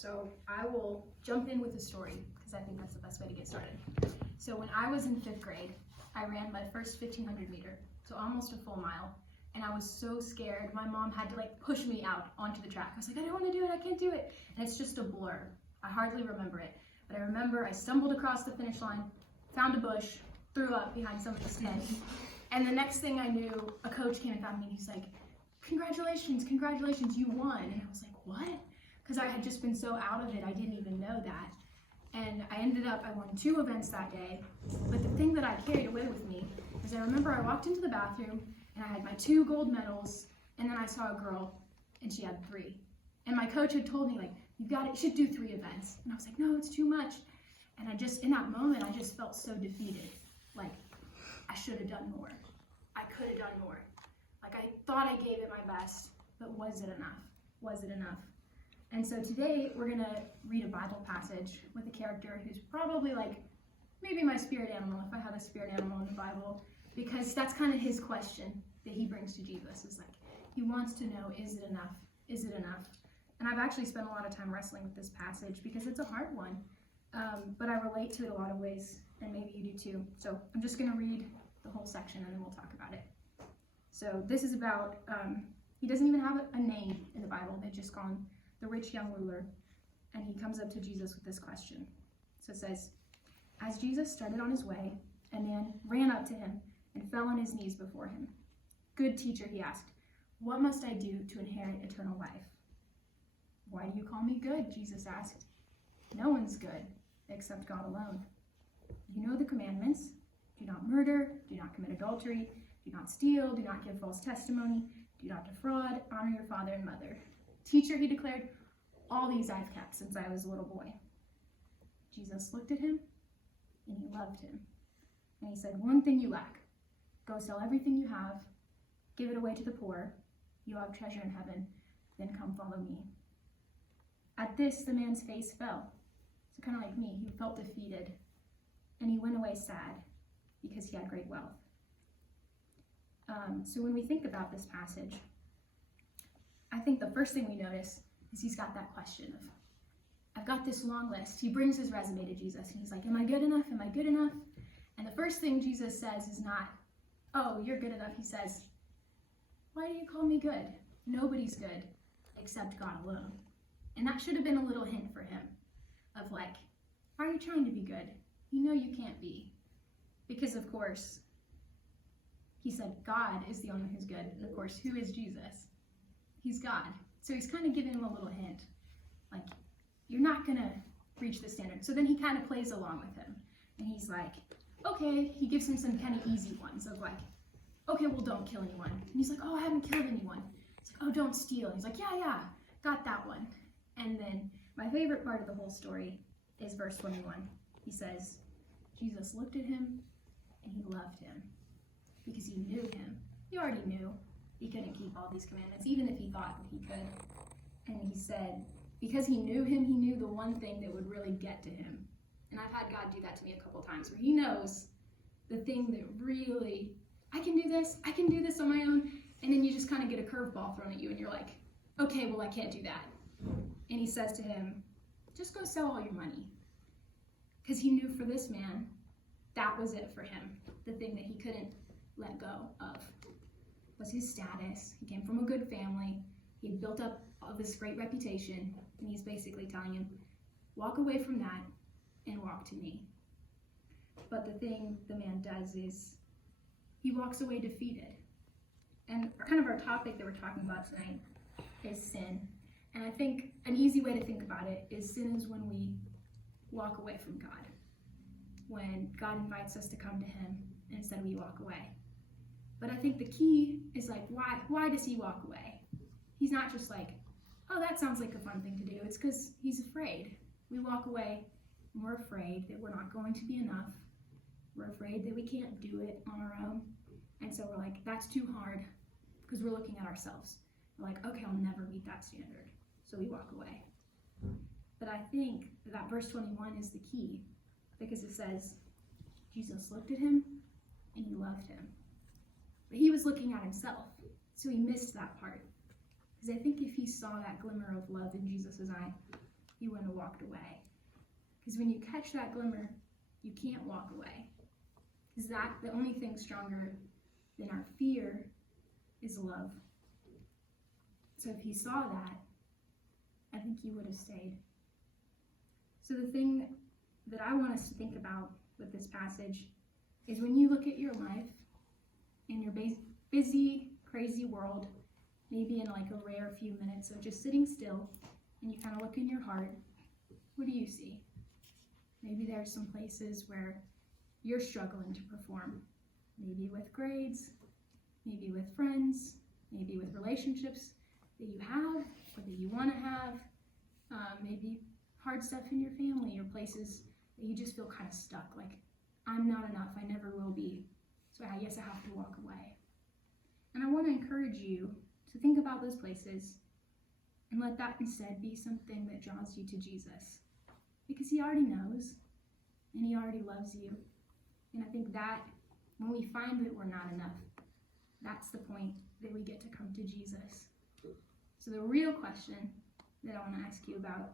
So I will jump in with a story because I think that's the best way to get started. So when I was in 5th grade, I ran my first 1500 meter, so almost a full mile. And I was so scared. My mom had to push me out onto the track. I was like, I don't want to do it, I can't do it. And it's just a blur. I hardly remember it. But I remember I stumbled across the finish line, found a bush, threw up behind somebody's head. And the next thing I knew, a coach came and found me and he's like, congratulations, you won. And I was like, what? Because I had just been so out of it, I didn't even know that. And I won 2 events that day. But the thing that I carried away with me is I remember I walked into the bathroom and I had my 2 gold medals, and then I saw a girl and she had 3. And my coach had told me, you should do 3 events. And I was like, no, it's too much. And in that moment, I just felt so defeated. I should have done more. I could have done more. I thought I gave it my best, but was it enough? Was it enough? And so today, we're gonna read a Bible passage with a character who's probably maybe my spirit animal, if I have a spirit animal in the Bible, because that's kind of his question that he brings to Jesus, is he wants to know, is it enough? Is it enough? And I've actually spent a lot of time wrestling with this passage because it's a hard one, but I relate to it a lot of ways, and maybe you do too. So I'm just gonna read the whole section and then we'll talk about it. So this is about, he doesn't even have a name in the Bible, they just call him the rich young ruler, and he comes up to Jesus with this question. So it says, as Jesus started on his way, a man ran up to him and fell on his knees before him. Good teacher, he asked, what must I do to inherit eternal life? Why do you call me good? Jesus asked. No one's good except God alone. You know the commandments. Do not murder, do not commit adultery, do not steal, do not give false testimony, do not defraud, honor your father and mother. Teacher, he declared, all these I've kept since I was a little boy. Jesus looked at him and he loved him. And he said, one thing you lack. Go sell everything you have, give it away to the poor. You have treasure in heaven. Then come follow me. At this, the man's face fell. So kind of like me, he felt defeated. And he went away sad because he had great wealth. So when we think about this passage, I think the first thing we notice is he's got that question of, I've got this long list. He brings his resume to Jesus and he's like, am I good enough? Am I good enough? And the first thing Jesus says is not, oh, you're good enough. He says, why do you call me good? Nobody's good except God alone. And that should have been a little hint for him of why are you trying to be good? You know you can't be. Because of course, he said God is the only one who's good. And of course, who is Jesus? He's God. So he's kind of giving him a little hint. You're not going to reach the standard. So then he kind of plays along with him. And he's like, okay. He gives him some kind of easy ones of okay, well, don't kill anyone. And he's like, oh, I haven't killed anyone. He's like, oh, don't steal. And he's like, yeah, got that one. And then my favorite part of the whole story is verse 21. He says, Jesus looked at him and he loved him because he knew him. He already knew he couldn't keep all these commandments, even if he thought that he could. And he said, because he knew him, he knew the one thing that would really get to him. And I've had God do that to me a couple times, where he knows the thing that really, I can do this on my own. And then you just kind of get a curveball thrown at you and you're like, okay, well, I can't do that. And he says to him, just go sell all your money. Because he knew for this man, that was it for him. The thing that he couldn't let go of was his status. He came from a good family. He had built up all this great reputation. And he's basically telling him, walk away from that and walk to me. But the thing the man does is he walks away defeated. And kind of our topic that we're talking about tonight is sin. And I think an easy way to think about it is sin is when we walk away from God. When God invites us to come to him and instead we walk away. But I think the key is why does he walk away? He's not just oh, that sounds like a fun thing to do. It's because he's afraid. We walk away and we're afraid that we're not going to be enough. We're afraid that we can't do it on our own. And so we're that's too hard because we're looking at ourselves. We're okay, I'll never meet that standard. So we walk away. But I think that verse 21 is the key because it says, Jesus looked at him and he loved him. But he was looking at himself, so he missed that part. Because I think if he saw that glimmer of love in Jesus' eye, he wouldn't have walked away. Because when you catch that glimmer, you can't walk away. Because the only thing stronger than our fear is love. So if he saw that, I think he would have stayed. So the thing that I want us to think about with this passage is when you look at your life in your busy, crazy world, maybe in like a rare few minutes of just sitting still, and you kind of look in your heart, what do you see? Maybe there's some places where you're struggling to perform, maybe with grades, maybe with friends, maybe with relationships that you have or that you want to have, maybe hard stuff in your family or places that you just feel kind of stuck, like, I'm not enough, I never will be, so I guess I have to walk away. And I want to encourage you to think about those places and let that instead be something that draws you to Jesus, because he already knows and he already loves you. And I think that when we find that we're not enough, that's the point that we get to come to Jesus. So the real question that I want to ask you about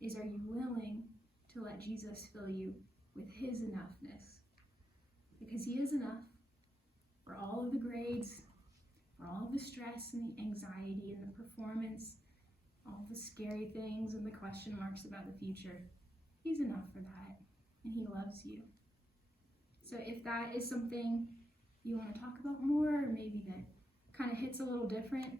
is, are you willing to let Jesus fill you with his enoughness? Because he is enough for all of the grades, for all of the stress and the anxiety and the performance, all the scary things and the question marks about the future. He's enough for that, and he loves you. So if that is something you want to talk about more, or maybe that kind of hits a little different,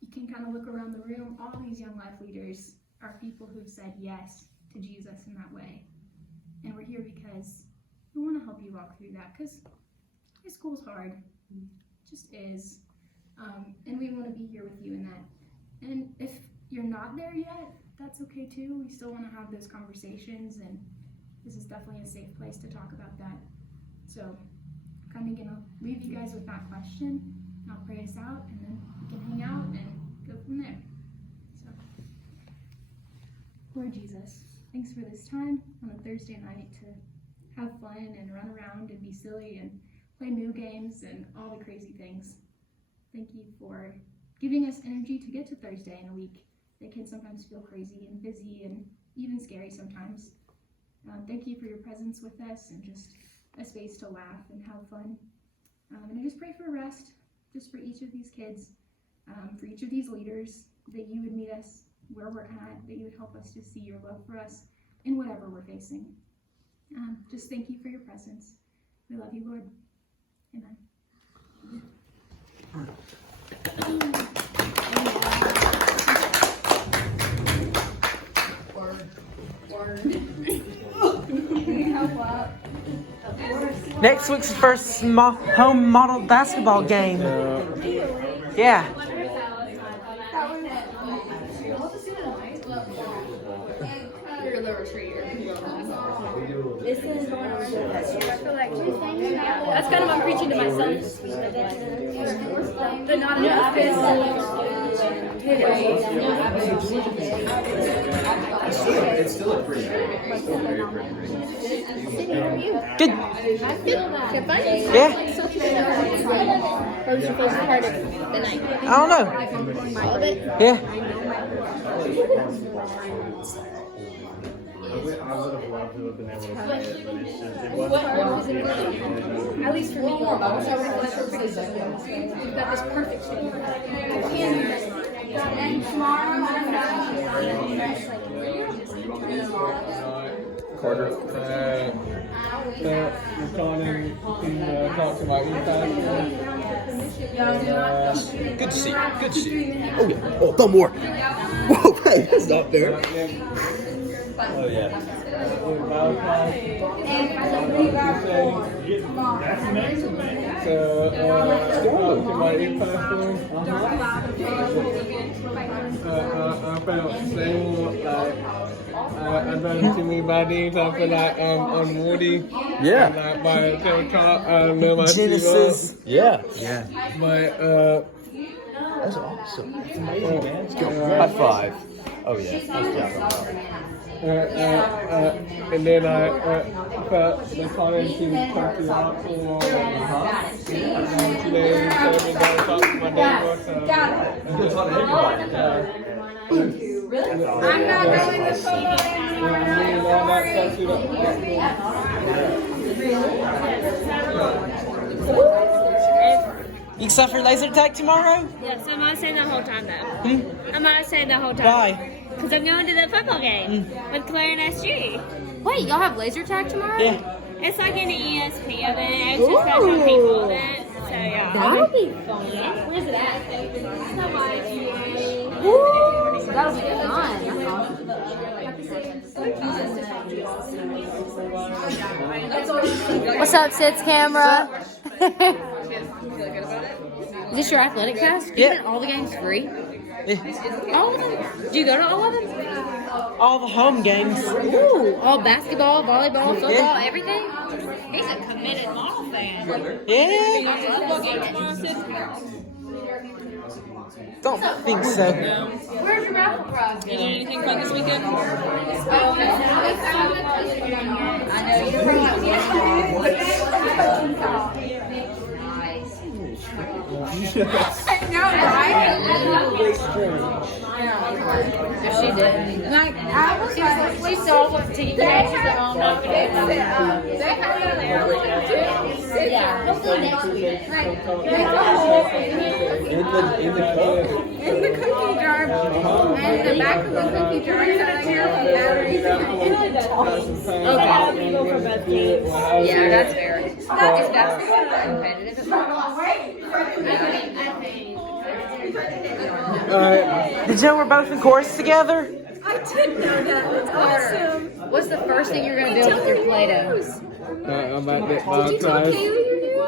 you can kind of look around the room. All these young life leaders are people who've said yes to Jesus in that way. And we're here because we want to help you walk through that, because high school's hard. It just is. And we want to be here with you in that. And if you're not there yet, that's okay too. We still want to have those conversations, and this is definitely a safe place to talk about that. So I'm kind of going to leave you guys with that question. I'll pray us out, and then we can hang out and go from there. So, Lord Jesus, thanks for this time on a Thursday night to have fun and run around and be silly and play new games and all the crazy things. Thank you for giving us energy to get to Thursday in a week that can sometimes feel crazy and busy and even scary sometimes. Thank you for your presence with us and just a space to laugh and have fun. And I just pray for rest, just for each of these kids, for each of these leaders, that you would meet us where we're at, that you would help us to see your love for us in whatever we're facing. Just thank you for your presence. We love you, Lord. Amen. Next week's first home model basketball game. Yeah. That's kind of I'm preaching to myself. But not enough. It's still a pretty Good. Yeah. What was your favorite part of the night? I don't know. All of it? Yeah. I would have loved to have been able to play it, but it's just, it wasn't At least for me, you've got this perfect thing. And tomorrow, Carter. We're calling to talk to my Good to see you. Good to see you. Oh, yeah. Oh, thumb more. Whoa, hey, that's not there. Oh, yeah. To my in-person. I felt stable. I done to me by these. I feel like on Woody. Yeah. Like by tabletop. I know my Genesis. Yeah. Yeah. But That's awesome. It's amazing, man. Let's go. High five. Oh, yeah. That's and then I felt the calling to talk to y'all for today. So we got to talk to my neighbor. Good talk to everybody. I'm not going to football You excited for laser tag tomorrow? Yes, I'm not saying the whole time though. Hmm? I'm not saying the whole time. Why? Because I'm going to the football game with Claire and SG. Wait, y'all have laser tag tomorrow? Yeah. It's like an ESP event, extra special people event. So yeah. That'll be fun. Where's it at? Woo! That'll be fun. That's awesome. What's up, Sid's camera? Is this your athletic pass? Yeah. Isn't all the games free? Yeah. All of them? Do you go to all of them? All the home games. Ooh, all basketball, volleyball, football, Yeah. everything? He's a committed model fan. Yeah. Don't think so. Where's your raffle prize? You doing anything fun this weekend? I know Yes, she did. Like, she saw what TV matches that all yeah. Hopefully next week. In the cookie jar, and the back of the cookie jar is out here with batteries. Yeah, that's fair. Is basketball competitive? Did you know we're both in chorus together? I did know that. That's awesome. What's the first thing you're going to do with your Play-Doh? I'm about to get baptized.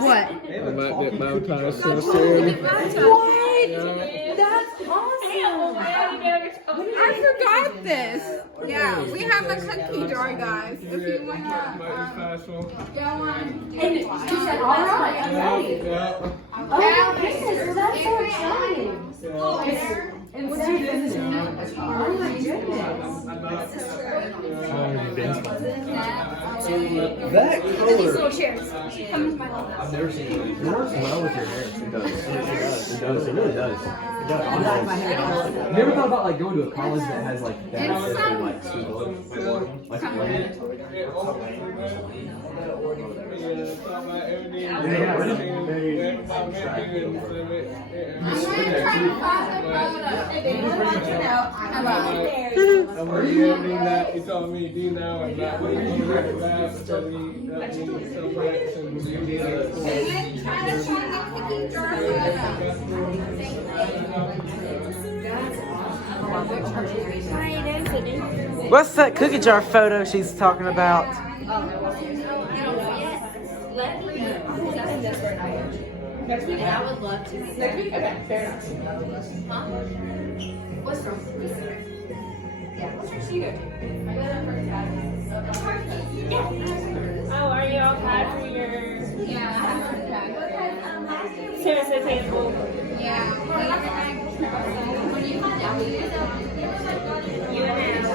What? I'm about to get baptized so soon. That's awesome. I forgot this. Yeah, we have a cookie jar, guys. If you want to. And you said, all right, I'm ready. Oh, goodness, well, that's so exciting. And what's your business? Oh, my goodness. That color. Little chairs. Come with my love. I've never seen it. It works well with your hair. It does. It does. It really does. It does. Have you ever thought about like going to a college that has like that like school? Like I'm everything that you told me to do now and not waiting for the last study that means so much and you did it. What's that cookie jar photo she's talking about? Next week, I would love to. Next week? Okay, fair enough. Huh? What's wrong? Yeah, what's your she go to? Oh, are you all glad for your Sarasota table? Yeah. You and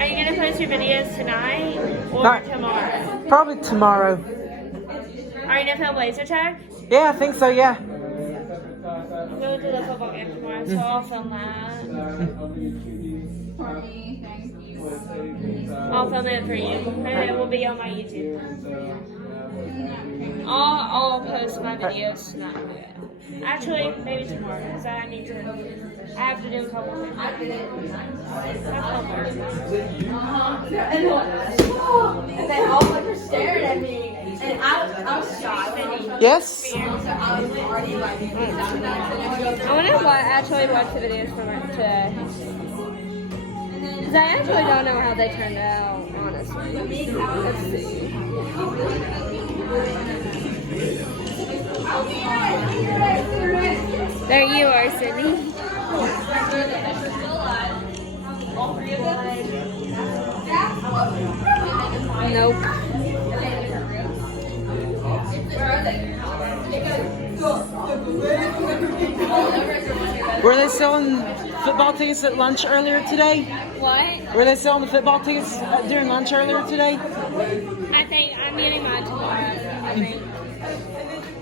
Are you gonna post your videos tonight or tomorrow? Probably tomorrow. Are you gonna film laser tag? Yeah, I think so, yeah. I'm going to the football game tomorrow, so I'll film that. I'll film it for you, and it will be on my YouTube. I'll post my videos tonight. Actually, maybe tomorrow, because I have to do a couple things. And then all of them were staring at me. And I was shocked. Yes? I want to actually watch the videos from today. Because I actually don't know how they turned out, honestly. Let's see. There you are, Sydney. Nope. Were they selling football tickets at lunch earlier today? What? Were they selling the football tickets during lunch earlier today? I think I'm getting mine tomorrow. I think.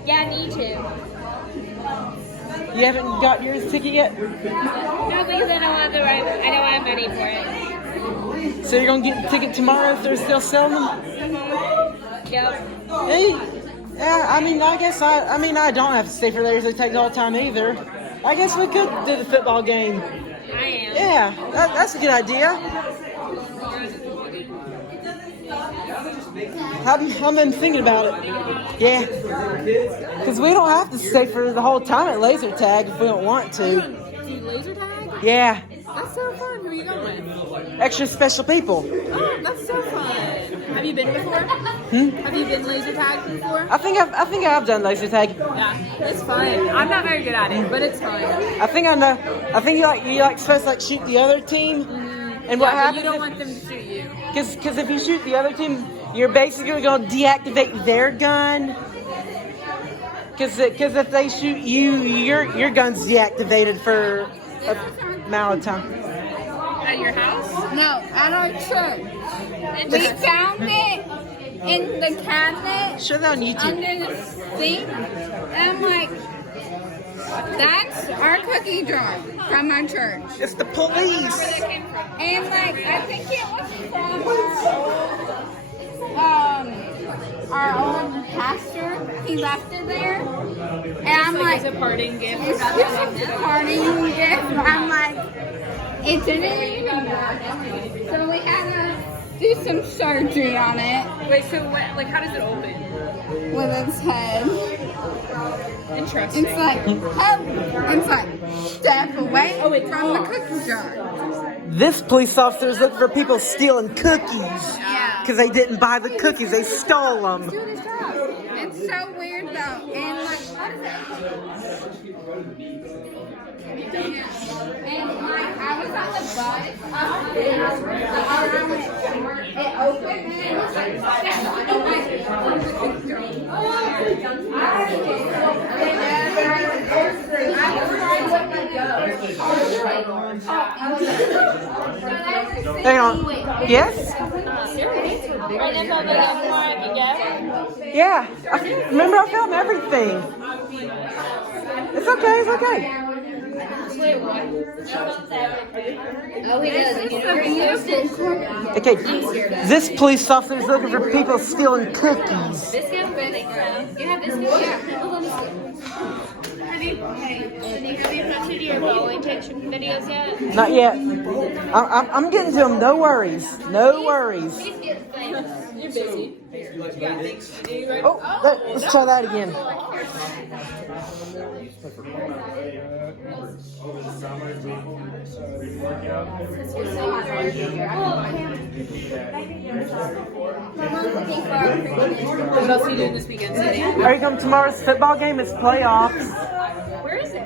Yeah, I need to. You haven't got your ticket yet? No, because I don't have the right. I don't have money for it. So you're gonna get the ticket tomorrow if they're still selling them? Yep. Hey, yeah, I mean, I guess I don't have to stay for theirs. They take all the time either. I guess we could do the football game. I am. Yeah, that's a good idea. I've been thinking about it. Yeah. Because we don't have to stay for the whole time at laser tag if we don't want to. Do you laser tag? Yeah. That's so fun. Who are you going with? Extra special people. Oh, that's so fun. Have you been before? Have you been laser tagged before? I think I've done laser tag. Yeah, it's fun. I'm not very good at it, but it's fun. I think I know. I think you supposed to shoot the other team. And what Yeah, but happens? you don't want them to shoot you. Because if you shoot the other team, you're basically going to deactivate their gun. Because if they shoot you, your gun's deactivated for a amount of time. At your house? No, at our church. We found it in the cabinet Show that on YouTube. under the sink. And I'm like, that's our cookie jar from our church. It's the police. And like, I think it was from our old pastor. He left it there. And I'm like, It's a parting gift. it's just a parting gift. I'm like, it didn't even work. So we had to do some surgery on it Wait, so what? Like, how does it open? with its head. Interesting. It's like, oh, it's like, step away from the cookie jar. This police officer is looking for people stealing cookies. Yeah. Because they didn't buy the cookies, they stole them. Doing his job. It's so weird though. And like, what is it? And like, I was on the bus. It opened and it was like, Hang on. Yes? Right now, probably got more I can get. Yeah. Remember, I filmed everything. It's okay, it's okay. Oh, he does. it's so beautiful. Okay, this police officer is looking for people stealing cookies. This guy's good. You have this good? Yeah. Have you posted your bowling picture videos yet? Not yet. I'm getting to them. No worries. No worries. You're busy. Oh, let's try that again. What else are you doing this weekend, Sadie? Are you coming to tomorrow's football game? It's playoffs. Where is it?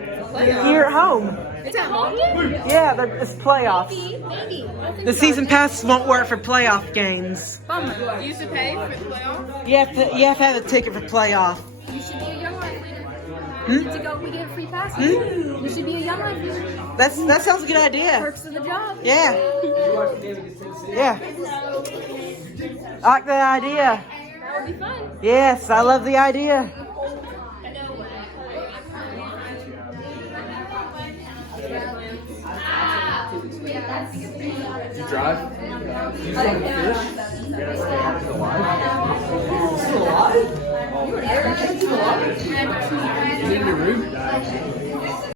Here at home. It's at home? Yeah, it's playoffs. Maybe. The season pass won't work for playoff games. Bummer. You used to pay for the playoff? You have to have a ticket for playoff. You should be a young life leader. To go, we get free passes. You should be a young life leader. That sounds a good idea. Perks of the job. Yeah. Yeah. I like that idea. That would be fun. Yes, I love the idea. Did you drive? Did you find fish? Still alive? Still alive? Still alive? Is it in your room?